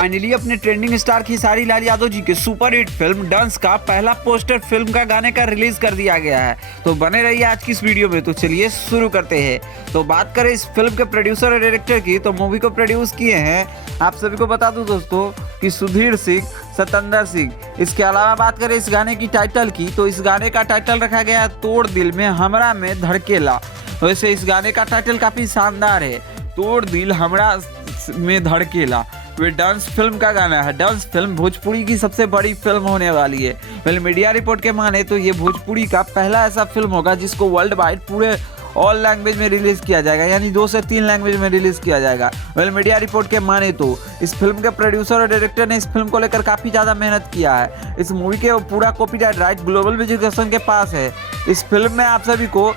Finally अपने trending star Khesari Lal Yadav ji के super hit film डंस का पहला पोस्टर फिल्म का गाने का रिलीज कर दिया गया है। तो बने रहिए आज की इस वीडियो में। तो चलिए शुरू करते हैं। तो बात करें इस फिल्म के प्रोड्यूसर और डायरेक्टर की, तो मूवी को प्रोड्यूस किए हैं, आप सभी को बता दूं दोस्तों, कि सुधीर सिंह, सतेंद्र सिंह। इसके अलावा बात करें इस गाने की टाइटल की, तो इस गाने का टाइटल रखा गया है तोड़ दिल में हमरा में धड़केला। वैसे इस गाने का टाइटल काफी शानदार है, तोड़ दिल हमरा में धड़केला। वे डांस फिल्म का गाना है। डांस फिल्म भोजपुरी की सबसे बड़ी फिल्म होने वाली है। वेल मीडिया रिपोर्ट के माने तो ये भोजपुरी का पहला ऐसा फिल्म होगा जिसको वर्ल्ड वाइड पूरे ऑल लैंग्वेज में रिलीज किया जाएगा, यानी 2 से 3 लैंग्वेज में रिलीज किया जाएगा। वेल मीडिया रिपोर्ट के माने तो इस फिल्म के प्रोड्यूसर और डायरेक्टर ने इस फिल्म को लेकर काफ़ी ज़्यादा मेहनत किया है। इस मूवी के पूरा कॉपीराइट राइट ग्लोबल म्यूजिक के पास है। इस फिल्म में आप सभी को